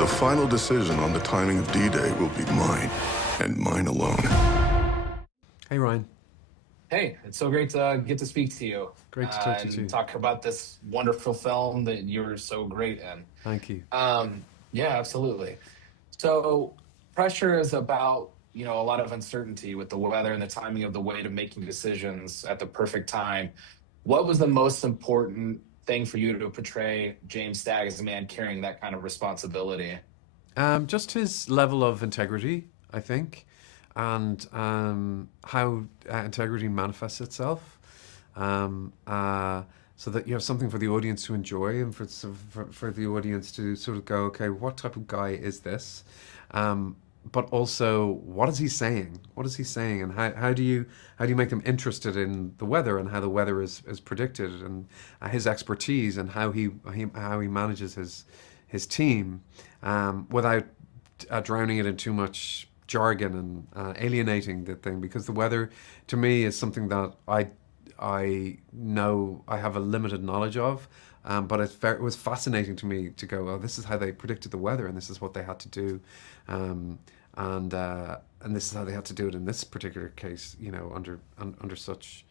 The final decision on the timing of D-Day will be mine, and mine alone. Hey, Ryan. Hey, it's so great to get to speak to you Great to talk to you and too. talk about this wonderful film that you're so great in. Thank you. Yeah, absolutely. So, Pressure is about, a lot of uncertainty with the weather and the timing of the way to making decisions at the perfect time. What was the most important thing for you to portray James Stagg as a man carrying that kind of responsibility? Just his level of integrity, I think, and how integrity manifests itself. So that you have something for the audience to enjoy and for the audience to sort of go, okay, what type of guy is this? But also, what is he saying? What is he saying, and how do you make them interested in the weather and how the weather is predicted and his expertise and how he manages his team without drowning it in too much jargon and alienating the thing, because the weather to me is something that I know I have a limited knowledge of, but it was fascinating to me to go, oh, this is how they predicted the weather, and this is what they had to do, um, and this is how they had to do it in this particular case, under such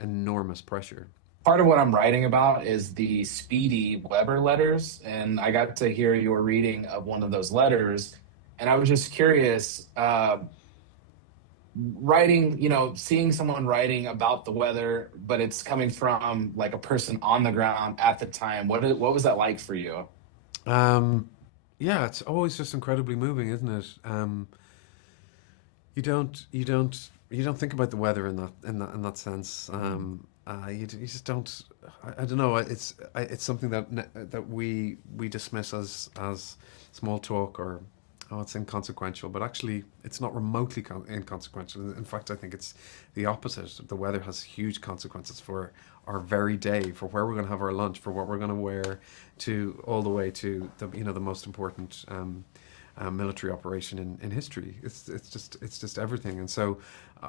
enormous pressure. Part of what I'm writing about is the Speedy Weber letters, and I got to hear your reading of one of those letters, and I was just curious, writing, seeing someone writing about the weather, but it's coming from like a person on the ground at the time. What was that like for you? Um, yeah, it's always just incredibly moving, isn't it? You don't think about the weather in that sense. You just don't. I don't know. It's something that we dismiss as small talk, or oh, it's inconsequential. But actually, it's not remotely inconsequential. In fact, I think it's the opposite. The weather has huge consequences for our very day, for where we're going to have our lunch, for what we're going to wear, to all the way to the most important military operation in history. It's just everything. And so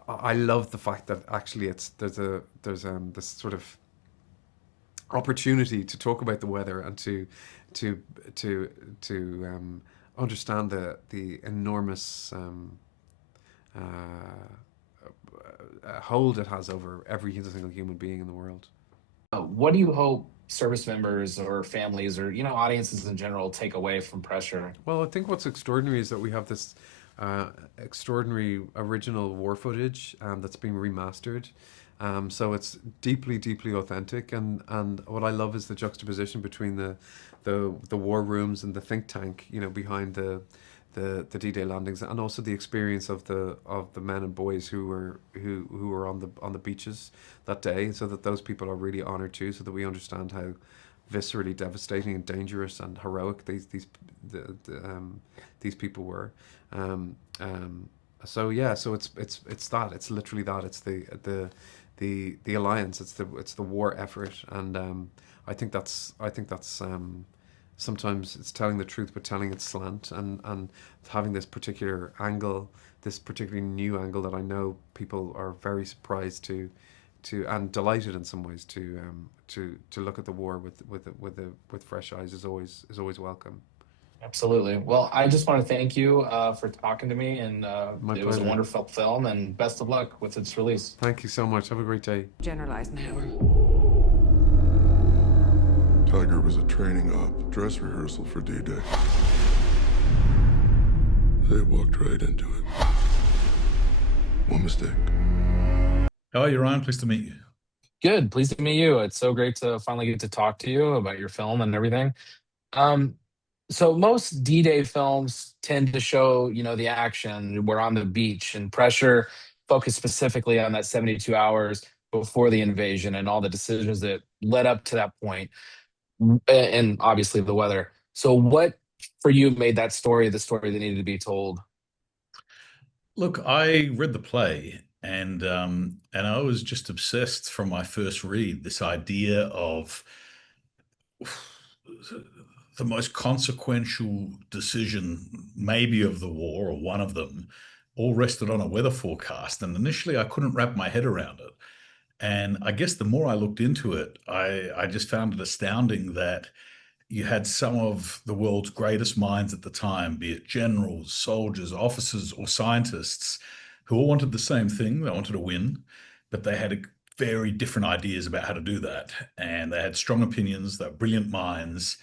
I love the fact that actually there's this sort of opportunity to talk about the weather and to to understand the enormous uh, hold it has over every single human being in the world. What do you hope service members or families or audiences in general take away from Pressure? Well, I think what's extraordinary is that we have this extraordinary original war footage that's been remastered. So it's deeply, deeply authentic, and what I love is the juxtaposition between the war rooms and the think tank, behind the D-Day landings, and also the experience of the men and boys who were on the beaches that day, so that those people are really honored too, so that we understand how viscerally devastating and dangerous and heroic these people were. Um, so yeah, so it's literally that. It's the alliance. It's the war effort, and I think that's sometimes it's telling the truth but telling it slant, and having this particular angle, this particularly new angle that I know people are very surprised to and delighted in some ways to look at the war with fresh eyes is always welcome. Absolutely. Well, I just want to thank you for talking to me, and My it was a pleasure. wonderful film, and best of luck with its release. Thank you so much. Have a great day. General Eisenhower. Tiger was a training op, dress rehearsal for D-Day. They walked right into it. One mistake. How are you, Ryan? Pleased to meet you. Good. Pleased to meet you. It's so great to finally get to talk to you about your film and everything. Um, so most D-Day films tend to show, the action. We're on the beach, and Pressure focused specifically on that 72 hours before the invasion and all the decisions that led up to that point, and obviously the weather. So what for you made that story the story that needed to be told? Look, I read the play, and I was just obsessed from my first read. This idea of the most consequential decision, maybe of the war, or one of them, all rested on a weather forecast. And initially, I couldn't wrap my head around it. And I guess the more I looked into it, I just found it astounding that you had some of the world's greatest minds at the time, be it generals, soldiers, officers, or scientists, who all wanted the same thing. They wanted to win, but they had very different ideas about how to do that. And they had strong opinions, they were brilliant minds.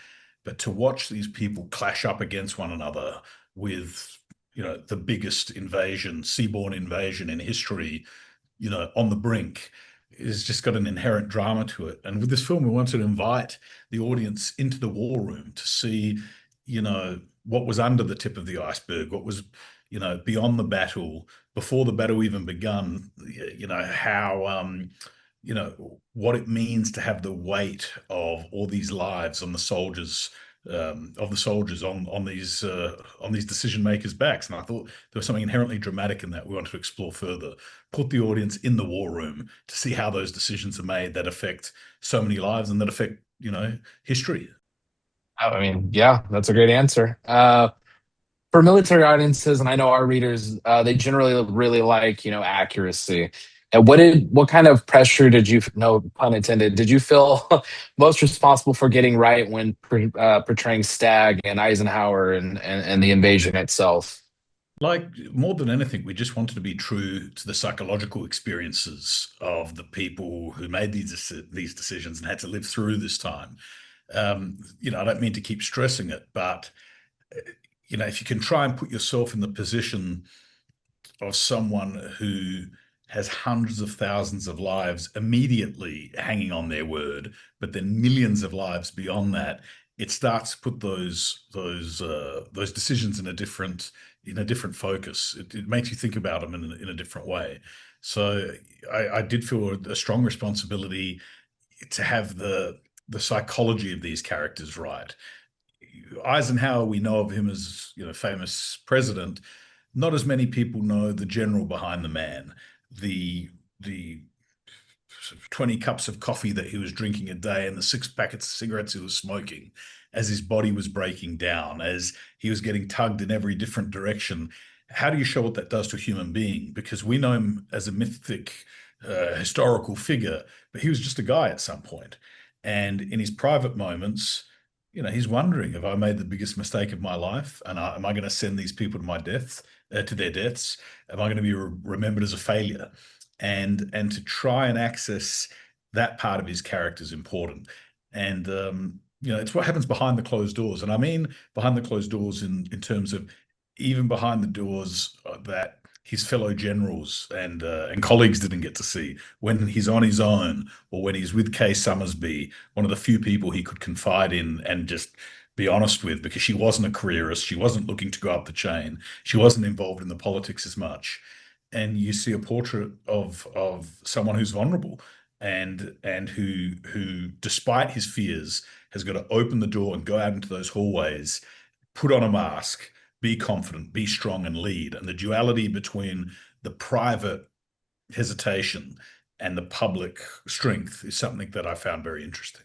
But to watch these people clash up against one another with, the biggest invasion, seaborne invasion in history, on the brink, is just got an inherent drama to it. And with this film, we wanted to invite the audience into the war room to see, what was under the tip of the iceberg, what was, beyond the battle, before the battle even begun, how, what it means to have the weight of all these lives on the soldiers, on these decision makers' backs. And I thought there was something inherently dramatic in that we wanted to explore further, put the audience in the war room to see how those decisions are made that affect so many lives and that affect, history. I mean, yeah, that's a great answer. For military audiences, and I know our readers, they generally really like, accuracy. And what kind of pressure did you, no pun intended, did you feel most responsible for getting right when portraying Stagg and Eisenhower and the invasion itself? Like, more than anything, we just wanted to be true to the psychological experiences of the people who made these decisions and had to live through this time. I don't mean to keep stressing it, but if you can try and put yourself in the position of someone who has hundreds of thousands of lives immediately hanging on their word, but then millions of lives beyond that, it starts to put those decisions in a different focus. It makes you think about them in a different way. So I did feel a strong responsibility to have the psychology of these characters right. Eisenhower, we know of him as, famous president. Not as many people know the general behind the man, the 20 cups of coffee that he was drinking a day and the 6 packets of cigarettes he was smoking as his body was breaking down, as he was getting tugged in every different direction. How do you show what that does to a human being? Because we know him as a mythic, historical figure, but he was just a guy at some point. And in his private moments, he's wondering, have I made the biggest mistake of my life? And am I going to send these people to my deaths, to their deaths? Am I going to be remembered as a failure? And to try and access that part of his character is important. And it's what happens behind the closed doors. And I mean behind the closed doors in terms of even behind the doors that his fellow generals and colleagues didn't get to see, when he's on his own or when he's with Kay Summersby, one of the few people he could confide in and just be honest with, because she wasn't a careerist, she wasn't looking to go up the chain, she wasn't involved in the politics as much. And you see a portrait of someone who's vulnerable and who, despite his fears, has got to open the door and go out into those hallways, put on a mask, be confident, be strong, and lead. And the duality between the private hesitation and the public strength is something that I found very interesting.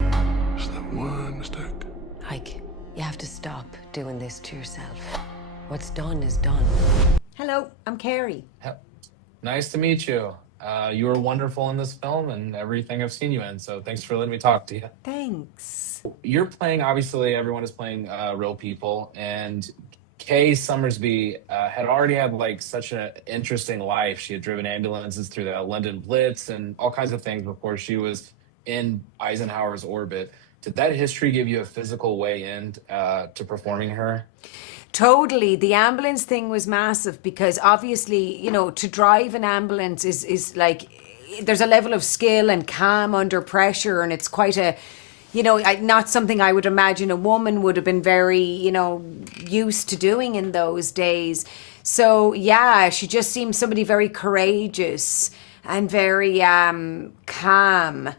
Is that one mistake? Ike, you have to stop doing this to yourself. What's done is done. Hello, I'm Kerry. Nice to meet you. You were wonderful in this film and everything I've seen you in, so thanks for letting me talk to you. Thanks. You're playing, obviously, everyone is playing real people, and Kay Summersby had already had like such an interesting life. She had driven ambulances through the London Blitz and all kinds of things before she was in Eisenhower's orbit. Did that history give you a physical way in to performing her? Totally. The ambulance thing was massive because obviously, to drive an ambulance is like, there's a level of skill and calm under pressure, and it's quite a, not something I would imagine a woman would have been very, used to doing in those days. So yeah, she just seems somebody very courageous and very calm.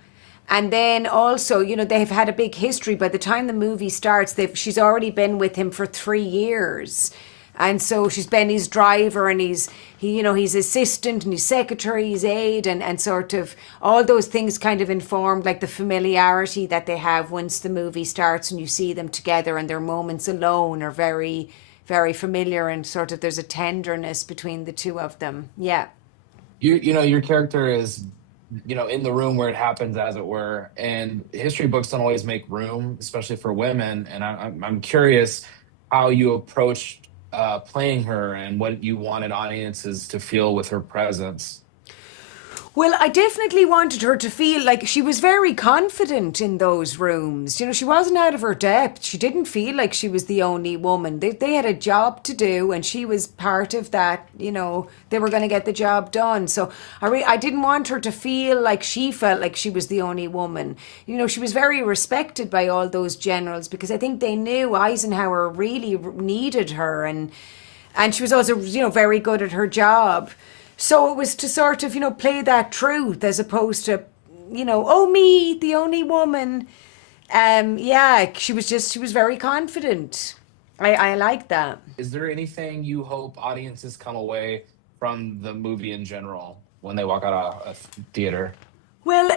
And then also, they've had a big history. By the time the movie starts, she's already been with him for 3 years. And so she's been his driver and his assistant and his secretary, his aide, and sort of all those things kind of informed like the familiarity that they have once the movie starts and you see them together, and their moments alone are very, very familiar, and sort of there's a tenderness between the two of them. Yeah. Your character is in the room where it happens, as it were. And history books don't always make room, especially for women. And I'm curious how you approached playing her and what you wanted audiences to feel with her presence. Well, I definitely wanted her to feel like she was very confident in those rooms. She wasn't out of her depth. She didn't feel like she was the only woman. They had a job to do, and she was part of that. They were going to get the job done. So I didn't want her to feel like she felt like she was the only woman. She was very respected by all those generals because I think they knew Eisenhower really needed her, and she was also, very good at her job. So it was to sort of, play that truth as opposed to, oh, me, the only woman. She was very confident. I like that. Is there anything you hope audiences come away from the movie in general when they walk out of a theater? Well,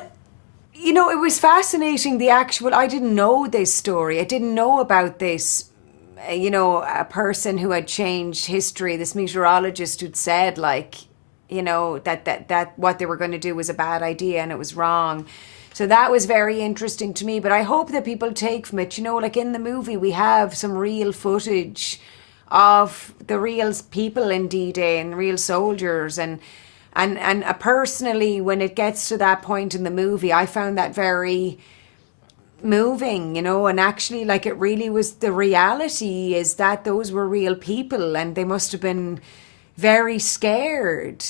it was fascinating, I didn't know this story. I didn't know about this, a person who had changed history, this meteorologist who'd said, that what they were going to do was a bad idea and it was wrong. So that was very interesting to me. But I hope that people take from it, like in the movie, we have some real footage of the real people in D-Day and real soldiers. And personally, when it gets to that point in the movie, I found that very moving, and actually, it really was, the reality is that those were real people and they must have been very scared.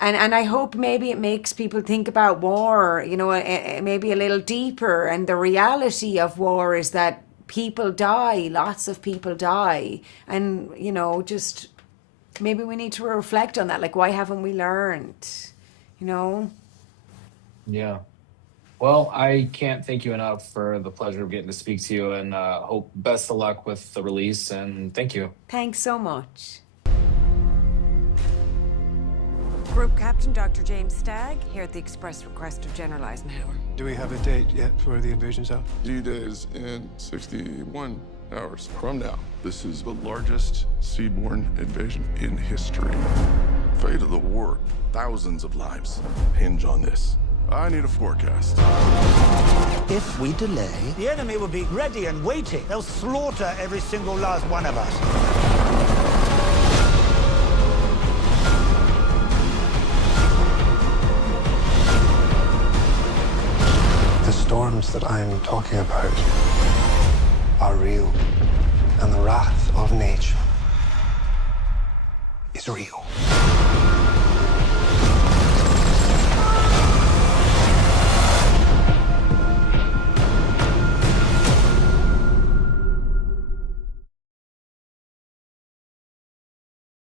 And I hope maybe it makes people think about war, maybe a little deeper. And the reality of war is that people die, lots of people die. And, just maybe we need to reflect on that. Why haven't we learned, Yeah. Well, I can't thank you enough for the pleasure of getting to speak to you, and hope best of luck with the release, and thank you. Thanks so much. Group Captain Dr. James Stagg, here at the express request of General Eisenhower. Do we have a date yet for the invasion's out? D-Day is in 61 hours from now. This is the largest seaborne invasion in history. Fate of the war, thousands of lives hinge on this. I need a forecast. If we delay, the enemy will be ready and waiting. They'll slaughter every single last one of us. The storms that I'm talking about are real, and the wrath of nature is real.